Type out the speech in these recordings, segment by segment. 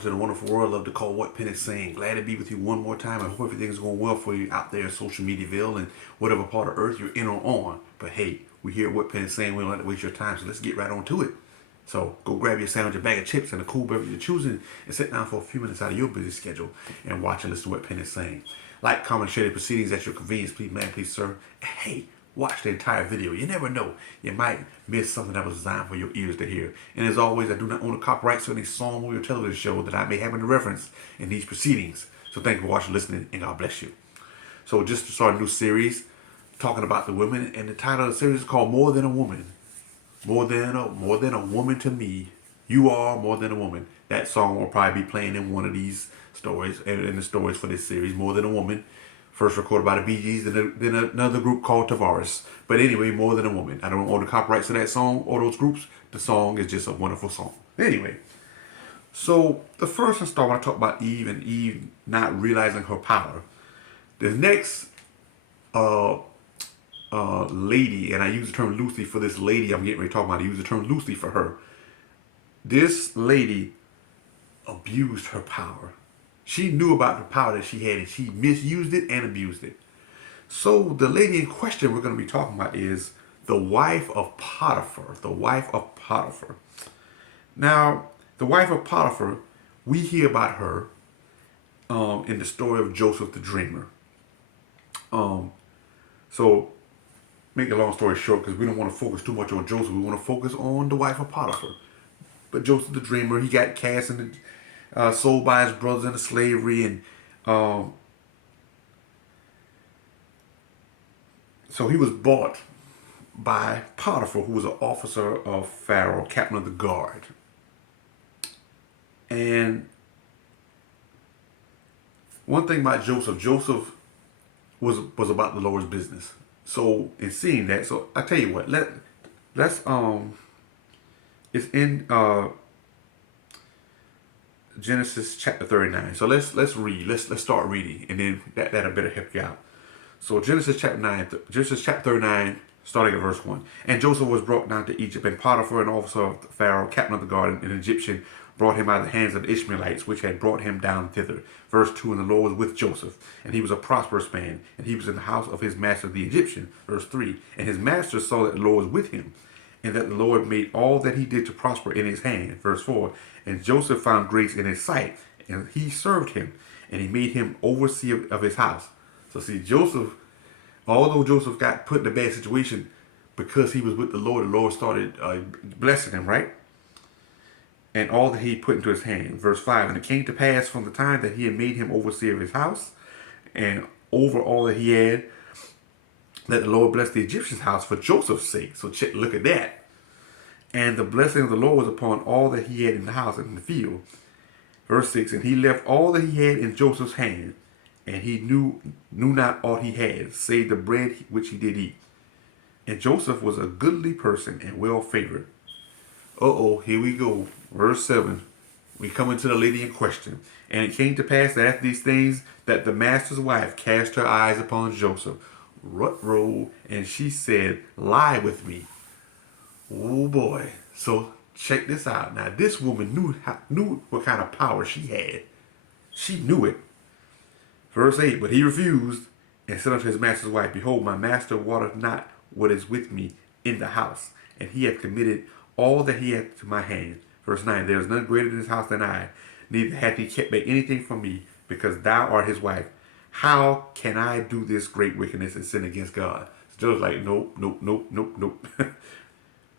travel to the wonderful world of the call What Penny Saying. Glad to be with you one more time. I hope everything's going well for you out there in social mediaville and whatever part of earth you're in or on. But hey, we here at What Penny Saying. We don't like to waste your time, so let's get right on to it. So go grab your sandwich, a bag of chips, and a cool beverage you're choosing, and sit down for a few minutes out of your busy schedule and watch and listen to What Penny is saying. Like, comment, share the proceedings at your convenience, please, man, please, sir. And hey, watch the entire video. You never know. You might miss something that was designed for your ears to hear. And as always, I do not own the copyrights to any song, movie, or television show that I may have in reference in these proceedings. So thank you for watching, listening, and God bless you. So just to start a new series talking about the women, and the title of the series is called More Than a Woman. More than a woman to me. You are more than a woman. That song will probably be playing in one of these stories, in the stories for this series, More Than a Woman. First recorded by the Bee Gees, then another group called Tavares. But anyway, More Than a Woman. I don't own the copyrights to that song or those groups. The song is just a wonderful song. Anyway, so the first install, I want to talk about Eve and Eve not realizing her power. The next lady, and I use the term loosely for this lady I'm getting ready to talk about. I use the term loosely for her. This lady abused her power. She knew about the power that she had, and she misused it and abused it. So the lady in question we're going to be talking about is the wife of Potiphar. The wife of Potiphar. Now, the wife of Potiphar, we hear about her in the story of Joseph the dreamer. So make a long story short, because we don't want to focus too much on Joseph. We want to focus on the wife of Potiphar. But Joseph the dreamer, he got cast in the, sold by his brothers into slavery, and so he was bought by Potiphar, who was an officer of Pharaoh, captain of the guard. And one thing about Joseph was about the Lord's business. So in seeing that, so I tell you what, let's it's in Genesis chapter 39. So let's read. Let's start reading, and then that'll better help you out. So Genesis chapter 39, starting at verse 1. And Joseph was brought down to Egypt, and Potiphar, an officer of Pharaoh, captain of the guard, an Egyptian, brought him out of the hands of the Ishmaelites, which had brought him down thither. Verse 2, and the Lord was with Joseph, and he was a prosperous man, and he was in the house of his master the Egyptian. Verse 3, and his master saw that the Lord was with him, and that the Lord made all that he did to prosper in his hand. Verse 4, and Joseph found grace in his sight, and he served him, and he made him overseer of his house. So see, Joseph, although Joseph got put in a bad situation, because he was with the Lord started blessing him, right? And all that he put into his hand. Verse 5, and it came to pass from the time that he had made him overseer of his house, and over all that he had, that the Lord blessed the Egyptian's house for Joseph's sake. So look at that. And the blessing of the Lord was upon all that he had in the house and in the field. Verse 6, and he left all that he had in Joseph's hand, and he knew not aught he had, save the bread which he did eat. And Joseph was a goodly person and well favored. Here we go. Verse 7. We come into the lady in question. And it came to pass that after these things, that the master's wife cast her eyes upon Joseph. Rut-roll, and she said, lie with me. Oh boy. So check this out. Now this woman knew what kind of power she had. She knew it. Verse 8, but he refused, and said unto his master's wife, behold, my master watereth not what is with me in the house, and he hath committed all that he hath to my hand. Verse 9, there is none greater in his house than I, neither hath he kept back anything from me, because thou art his wife. How can I do this great wickedness and sin against God? So Joseph's like, nope.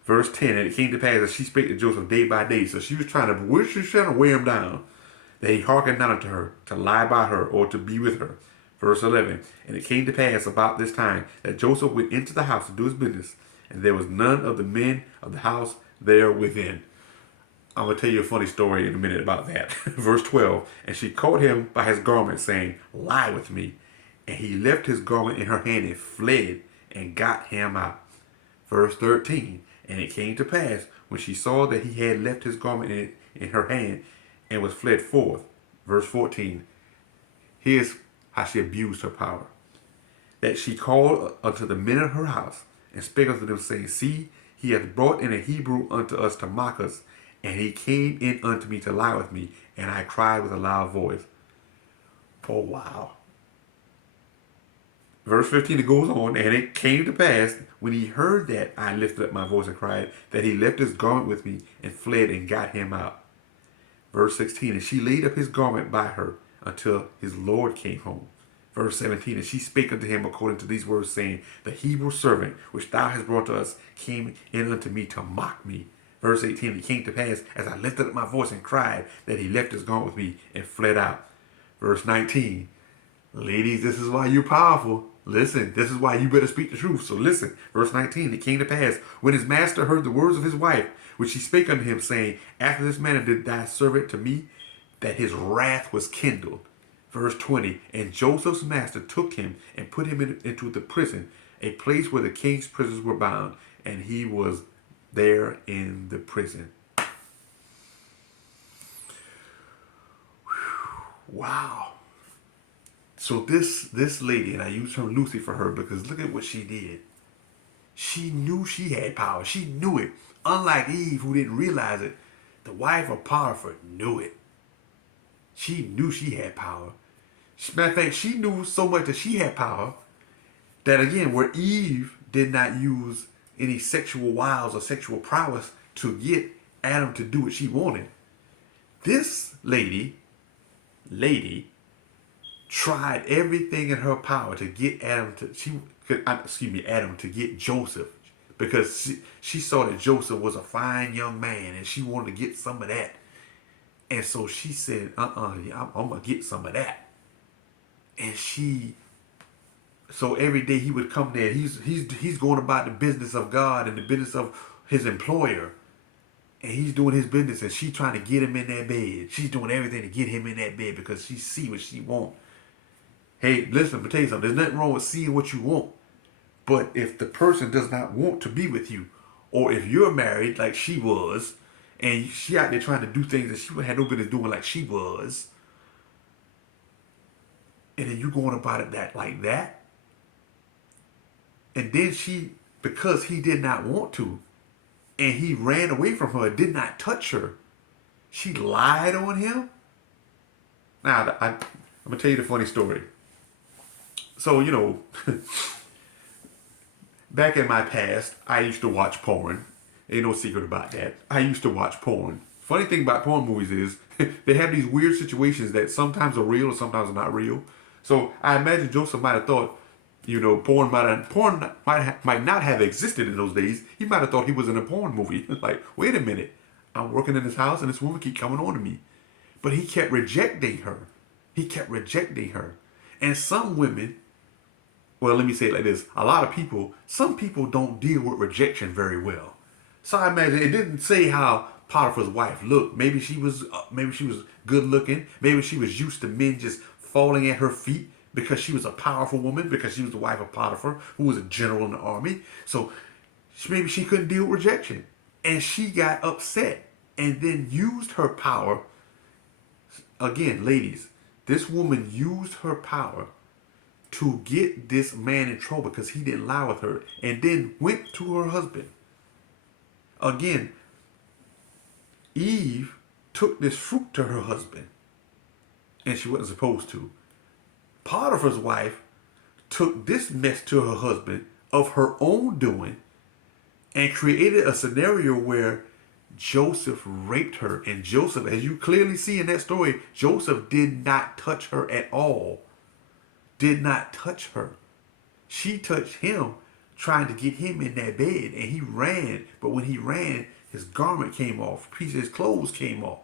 Verse 10, and it came to pass that she spake to Joseph day by day. So she was trying to wear him down, that he hearkened not unto her, to lie by her, or to be with her. Verse 11, and it came to pass about this time that Joseph went into the house to do his business, and there was none of the men of the house there within. I'm going to tell you a funny story in a minute about that. Verse 12, and she caught him by his garment, saying, lie with me. And he left his garment in her hand and fled and got him out. Verse 13, and it came to pass, when she saw that he had left his garment in her hand and was fled forth. Verse 14, here's how she abused her power. That she called unto the men of her house, and spake unto them, saying, see, he hath brought in a Hebrew unto us to mock us, and he came in unto me to lie with me, and I cried with a loud voice. Oh, wow. Verse 15, it goes on, and it came to pass, when he heard that I lifted up my voice and cried, that he left his garment with me and fled and got him out. Verse 16, and she laid up his garment by her until his Lord came home. Verse 17, and she spake unto him according to these words, saying, the Hebrew servant which thou hast brought to us came in unto me to mock me. Verse 18, it came to pass, as I lifted up my voice and cried, that he left his garment with me and fled out. Verse 19, ladies, this is why you're powerful. Listen, this is why you better speak the truth. So listen, verse 19, it came to pass, when his master heard the words of his wife, which she spake unto him, saying, after this manner did thy servant to me, that his wrath was kindled. Verse 20, and Joseph's master took him and put him into the prison, a place where the king's prisoners were bound, and he was there in the prison. Wow. So this lady, and I use her Lucy for her because look at what she did. She knew she had power. She knew it. Unlike Eve, who didn't realize it, the wife of Potiphar knew it. She knew she had power. Matter of fact, she knew so much that she had power that, again, where Eve did not use any sexual wiles or sexual prowess to get Adam to do what she wanted, this lady tried everything in her power to get Adam to get Joseph, because she saw that Joseph was a fine young man and she wanted to get some of that. And so she said, I'm gonna get some of that. And so every day he would come there. He's going about the business of God and the business of his employer, and he's doing his business, and she's trying to get him in that bed. She's doing everything to get him in that bed because she see what she wants. Hey, listen, I'm gonna tell you something. There's nothing wrong with seeing what you want, but if the person does not want to be with you, or if you're married like she was, and she out there trying to do things that she had no business doing like she was, and then you going about it like that, and then because he did not want to, and he ran away from her, did not touch her, she lied on him. Now, I'm gonna tell you the funny story. So, back in my past, I used to watch porn. Ain't no secret about that. I used to watch porn. Funny thing about porn movies is they have these weird situations that sometimes are real and sometimes are not real. So I imagine Joseph might have thought, porn might not have existed in those days. He might have thought he was in a porn movie. Like, wait a minute, I'm working in this house and this woman keep coming on to me. But he kept rejecting her. And some women, well, let me say it like this. Some people don't deal with rejection very well. So I imagine it didn't say how Potiphar's wife looked. Maybe she was good looking. Maybe she was used to men just falling at her feet because she was a powerful woman, because she was the wife of Potiphar, who was a general in the army. So maybe she couldn't deal with rejection. And she got upset and then used her power. Again, ladies, this woman used her power to get this man in trouble because he didn't lie with her, and then went to her husband. Again, Eve took this fruit to her husband, and she wasn't supposed to. Potiphar's wife took this mess to her husband of her own doing and created a scenario where Joseph raped her. And Joseph, as you clearly see in that story, Joseph did not touch her at all. Did not touch her. She touched him, trying to get him in that bed, and he ran. But when he ran, his garment came off, a piece of his clothes came off,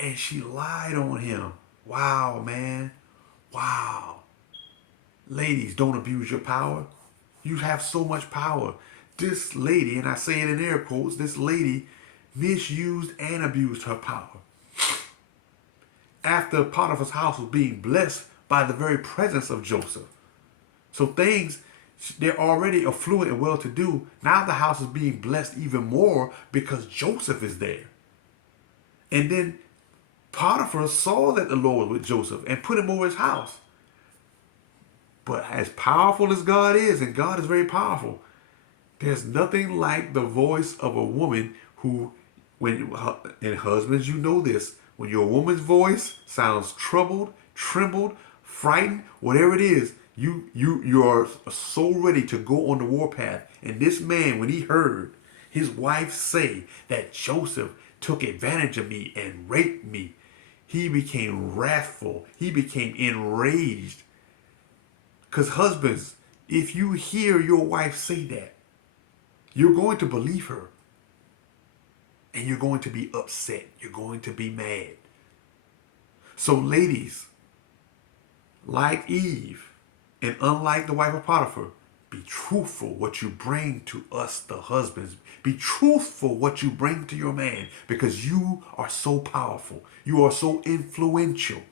and she lied on him. Wow, man. Wow. Ladies, don't abuse your power. You have so much power. This lady, and I say it in air quotes, this lady misused and abused her power. After Potiphar's house was being blessed by the very presence of Joseph. So they're already affluent and well-to-do. Now the house is being blessed even more because Joseph is there. And then Potiphar saw that the Lord was with Joseph and put him over his house. But as powerful as God is, and God is very powerful, there's nothing like the voice of a woman who, and husbands, you know this, When your woman's voice sounds troubled, trembled, frightened, whatever it is, you are so ready to go on the warpath. And this man, when he heard his wife say that Joseph took advantage of me and raped me, he became wrathful. He became enraged. Because husbands, if you hear your wife say that, you're going to believe her. And you're going to be upset. You're going to be mad. So ladies, like Eve, and unlike the wife of Potiphar, be truthful what you bring to us, the husbands. Be truthful what you bring to your man, because you are so powerful. You are so influential.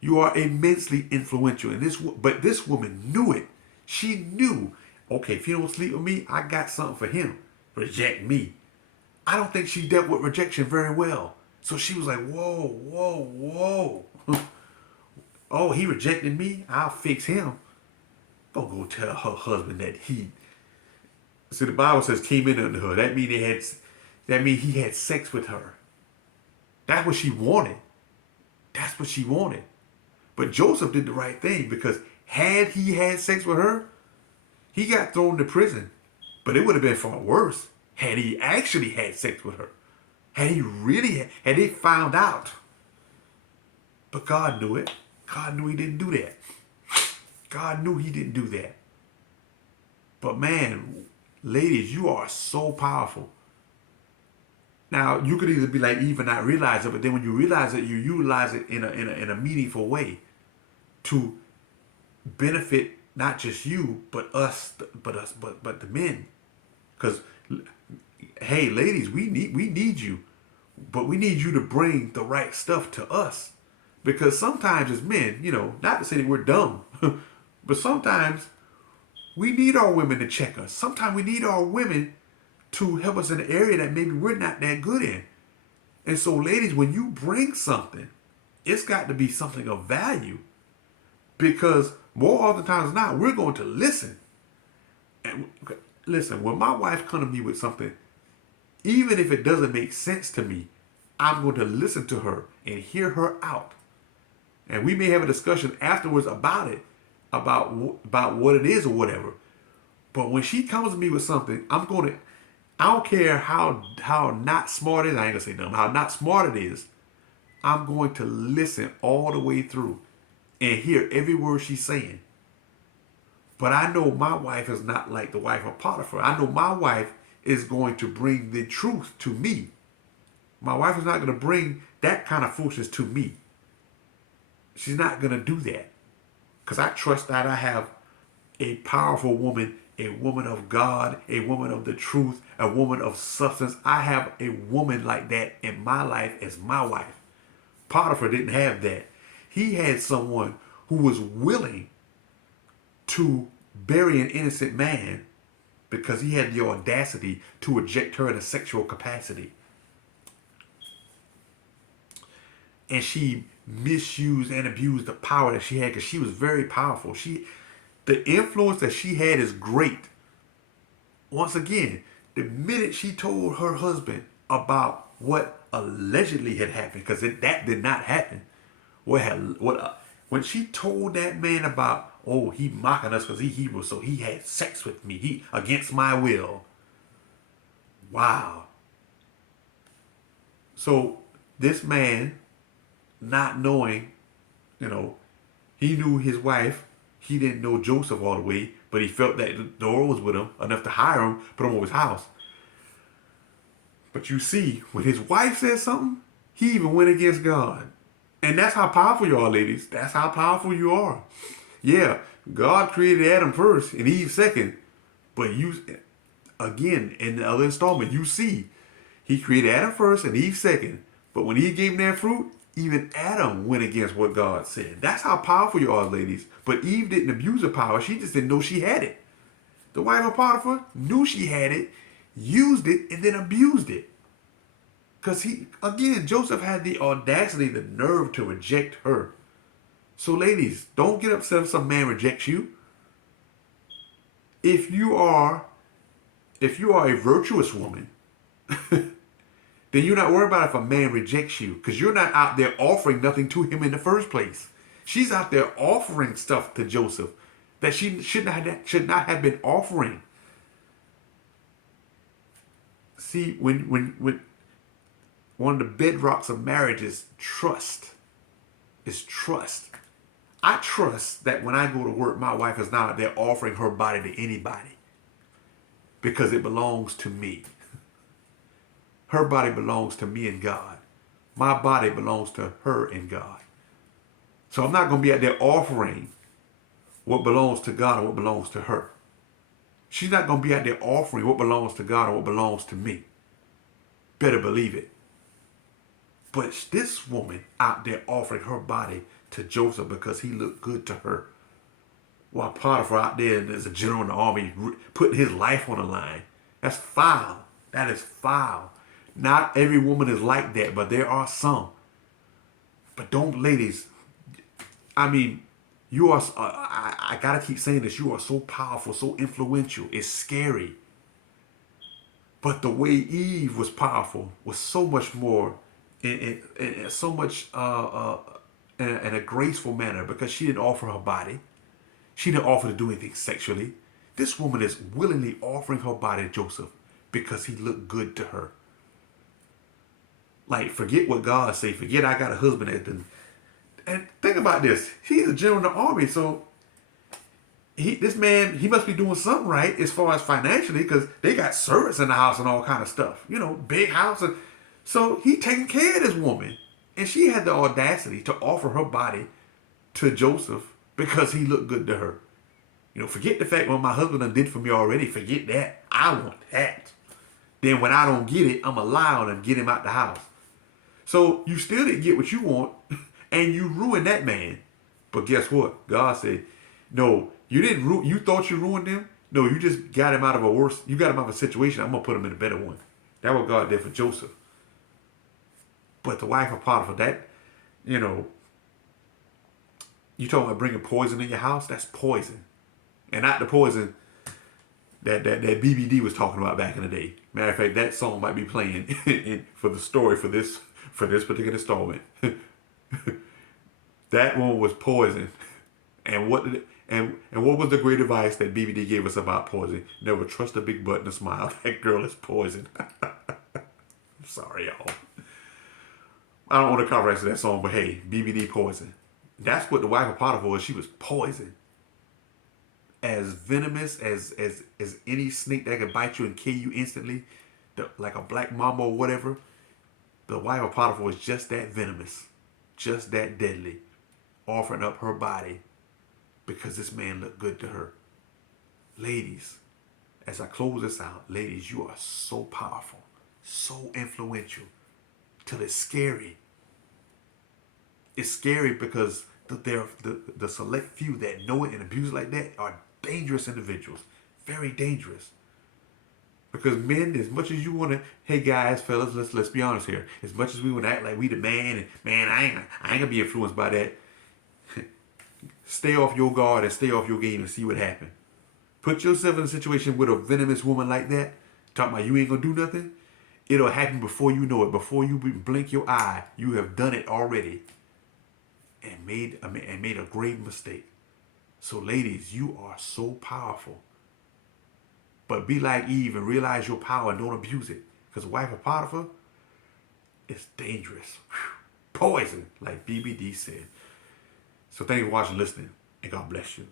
You are immensely influential. But this woman knew it. She knew, okay, if you don't sleep with me, I got something for him. Reject me. I don't think she dealt with rejection very well. So she was like, whoa, whoa, whoa. Oh, he rejected me? I'll fix him. Don't go tell her husband that he. See, the Bible says came in under her. That means he had sex with her. That's what she wanted. That's what she wanted. But Joseph did the right thing, because had he had sex with her, he got thrown to prison. But it would have been far worse had he actually had sex with her. Had they found out. But God knew it. God knew he didn't do that. God knew he didn't do that. But man, ladies, you are so powerful. Now, you could either be like Eve and not realize it, but then when you realize it, you utilize it in a meaningful way to benefit not just you, but the men. Because, hey, ladies, we need you, but we need you to bring the right stuff to us. Because sometimes as men, not to say that we're dumb, but sometimes we need our women to check us. Sometimes we need our women to help us in an area that maybe we're not that good in. And so, ladies, when you bring something, it's got to be something of value. Because more often times than not, we're going to listen. And listen, when my wife comes to me with something, even if it doesn't make sense to me, I'm going to listen to her and hear her out. And we may have a discussion afterwards about it, about what it is or whatever. But when she comes to me with something, I don't care how not smart it is, I ain't gonna say dumb, how not smart it is, I'm going to listen all the way through and hear every word she's saying. But I know my wife is not like the wife of Potiphar. I know my wife is going to bring the truth to me. My wife is not going to bring that kind of foolishness to me. She's not going to do that. Because I trust that I have a powerful woman, a woman of God, a woman of the truth, a woman of substance. I have a woman like that in my life as my wife. Potiphar didn't have that. He had someone who was willing to bury an innocent man because he had the audacity to reject her in a sexual capacity. And she misused and abused the power that she had, because she was very powerful. The influence that she had is great. Once again, the minute she told her husband about what allegedly had happened, because that did not happen. When she told that man about, oh, he mocking us because he Hebrew, so he had sex with me, he against my will. Wow. So this man, not knowing, he knew his wife. He didn't know Joseph all the way, but he felt that the door was with him enough to hire him, put him over his house. But you see, when his wife said something, he even went against God. And that's how powerful you are, ladies. That's how powerful you are. Yeah, God created Adam first and Eve second. But again, in the other installment, you see, he created Adam first and Eve second. But when Eve gave him that fruit, even Adam went against what God said. That's how powerful you are, ladies. But Eve didn't abuse her power. She just didn't know she had it. The wife of Potiphar knew she had it, used it, and then abused it. Because Joseph had the audacity, the nerve to reject her. So ladies, don't get upset if some man rejects you. If you are a virtuous woman, then you're not worried about if a man rejects you, because you're not out there offering nothing to him in the first place. She's out there offering stuff to Joseph that she should not have been offering. See, when one of the bedrocks of marriage is trust. Is trust. I trust that when I go to work, my wife is not out there offering her body to anybody, because it belongs to me. Her body belongs to me and God. My body belongs to her and God. So I'm not going to be out there offering what belongs to God and what belongs to her. She's not going to be out there offering what belongs to God and what belongs to me. Better believe it. But this woman out there offering her body to Joseph because he looked good to her, while Potiphar out there as a general in the army putting his life on the line. That's foul. That is foul. Not every woman is like that, but there are some. But don't, ladies, I mean, you are, I got to keep saying this, you are so powerful, so influential. It's scary. But the way Eve was powerful was so much more, in so much, in a graceful manner, because she didn't offer her body. She didn't offer to do anything sexually. This woman is willingly offering her body to Joseph because he looked good to her. Like, forget what God say. Forget I got a husband that didn't. And think about this. He's a general in the army, so this man, he must be doing something right as far as financially, because they got servants in the house and all kind of stuff. You know, big house. And so he taking care of this woman. And she had the audacity to offer her body to Joseph because he looked good to her. You know, forget the fact what my husband done did for me already. Forget that. I want that. Then when I don't get it, I'm going to lie on him and get him out the house. So you still didn't get what you want, and you ruined that man. But guess what? God said, no, you didn't ruin. You thought you ruined him? No, you just got him out of you got him out of a situation. I'm going to put him in a better one. That's what God did for Joseph. But the wife of Potiphar, that, you know, you talking about bringing poison in your house? That's poison. And not the poison that BBD was talking about back in the day. Matter of fact, that song might be playing for the story for this particular installment. That one was poison. And what was the great advice that BBD gave us about poison? Never trust a big butt and a smile. That girl is poison. I'm sorry, y'all. I don't want to cover that song, but hey, BBD poison. That's what the wife of Potiphar was. She was poison. As venomous as any snake that could bite you and kill you instantly, like a black mamba or whatever. The wife of Potiphar was just that venomous, just that deadly, offering up her body because this man looked good to her. Ladies, as I close this out, ladies, you are so powerful, so influential, till it's scary. It's scary because the select few that know it and abuse it like that are dangerous individuals. Very dangerous. Because men, as much as you want to, hey guys, fellas, let's be honest here. As much as we want to act like we the man, and man, I ain't gonna be influenced by that. Stay off your guard and stay off your game and see what happens. Put yourself in a situation with a venomous woman like that, talking about you ain't gonna do nothing. It'll happen before you know it. Before you blink your eye, you have done it already. And made a grave mistake. So ladies, you are so powerful. But be like Eve and realize your power and don't abuse it. Because the wife of Potiphar is dangerous. Poison, like BBD said. So thank you for watching and listening. And God bless you.